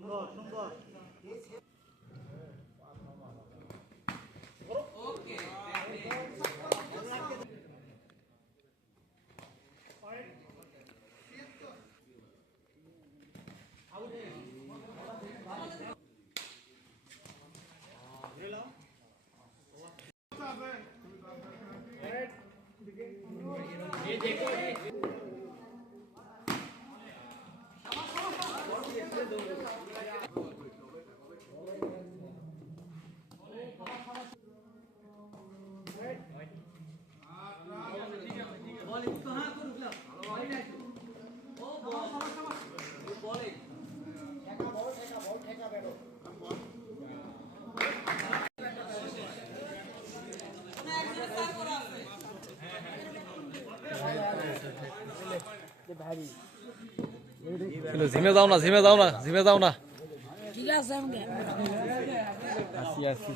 좀더 ये देखो ये হ্যাঁ, হ্যাঁ। ভারী জিমে যাও না জিমে যাও না জিমে যাও না ঠিক আছে আসি আসি